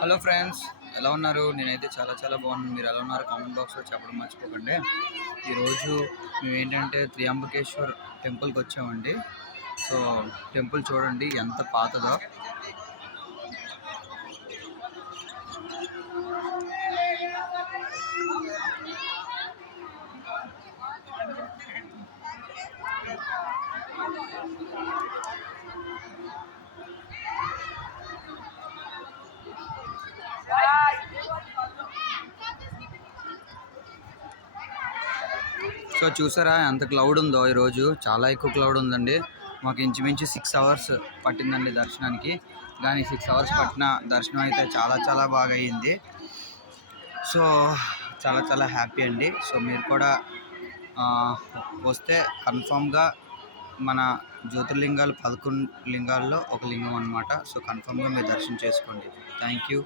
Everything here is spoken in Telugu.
హలో ఫ్రెండ్స్, ఎలా ఉన్నారు? నేనైతే చాలా బాగున్నాను. మీరు ఎలా ఉన్నారు? కామెంట్ బాక్స్లో చెప్పడం మర్చిపోకండి. ఈరోజు మేము ఏంటంటే త్రియంబకేశ్వర్ టెంపుల్కి వచ్చామండి. సో టెంపుల్ చూడండి ఎంత పాతదో. సో చూసారా ఎంత క్లౌడ్ ఉందో. ఈరోజు చాలా ఎక్కువ క్లౌడ్ ఉందండి. మాకు ఇంచుమించు 6 అవర్స్ పట్టిందండి దర్శనానికి. కానీ 6 అవర్స్ పట్టిన దర్శనం అయితే చాలా బాగా అయ్యింది. సో చాలా హ్యాపీ అండి. సో మీరు కూడా వస్తే కన్ఫామ్గా మన జ్యోతిర్లింగాలు 11 లింగాల్లో ఒక లింగం అనమాట. సో కన్ఫామ్గా మీరు దర్శనం చేసుకోండి. Thank you.